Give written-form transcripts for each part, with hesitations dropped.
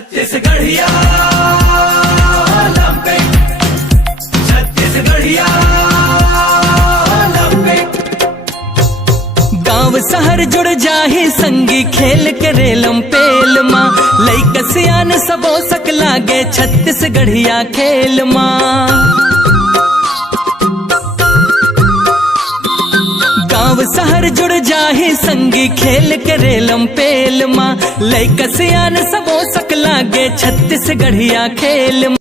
छत्तीसगढ़िया Olympic, छत्तीसगढ़िया Olympic. गांव शहर जुड़ जाही संगी खेल के रेलम पेल माँ, लइका सियान सबो सक लागे छत्तीसगढ़िया खेल माँ। गांव शहर जुड़ जाही संगी खेल के रेलम पेल माँ, लइका सियान सबो सक लागे छत्तीसगढ़िया खेल माँ।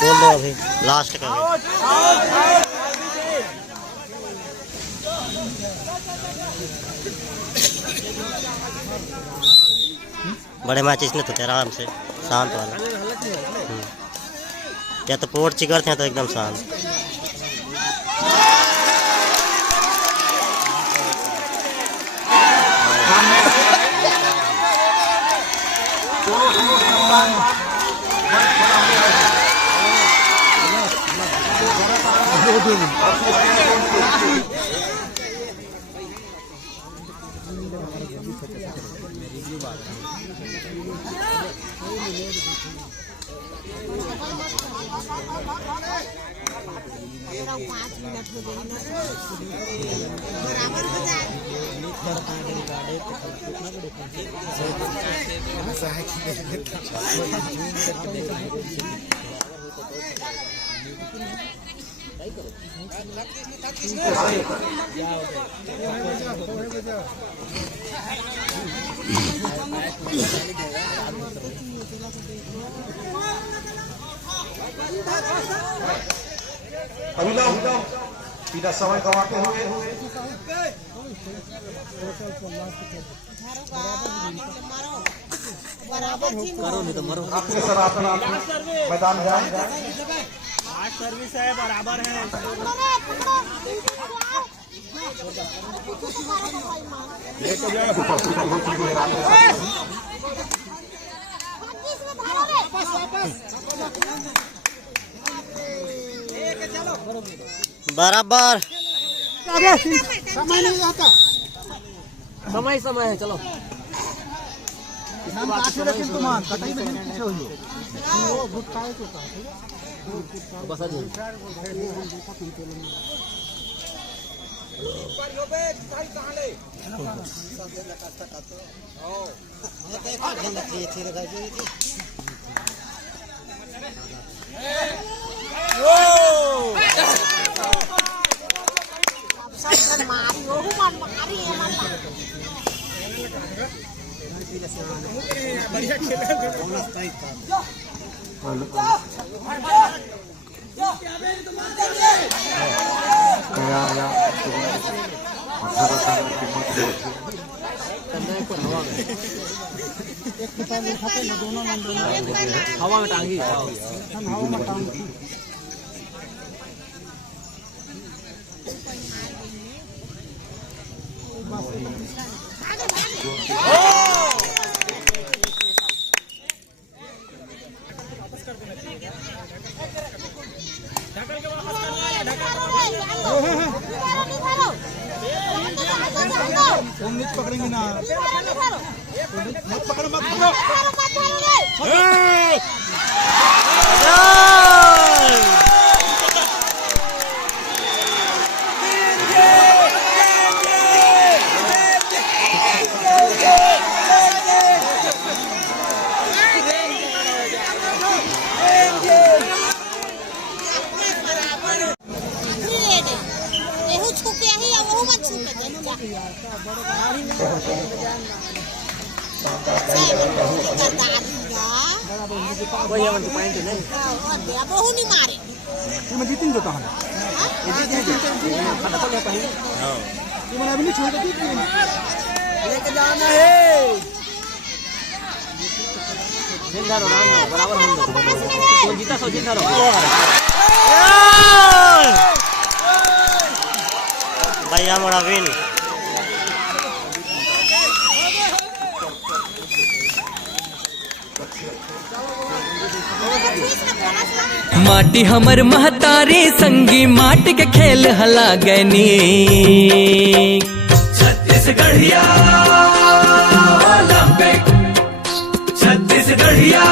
बोल दो अभी लास्ट का बड़े मैच इसने तो आराम से शांत वाला। या तो पोर्ट चिकर थे तो एकदम शांत। tidak समय गंवाते हुए अपने सर अपना मैदान सर्विस है बराबर है। बराबर समय नहीं आता, समय है। चलो बस बढ़िया हवा में टांगी पकड़ेंगे ना, मत पकड़ो मत पकड़ो। छुपे बहु नहीं मारे मैं जीतिन जो कहां मैंने अभी नहीं छोड़ दी लेके जाना है बराबर हम जीता सो जीता भैया मोड़ा विन माटी हमर महतारी संगी माटी के खेल हला गनी छत्तीसगढ़िया ओलंपिक छत्तीसगढ़िया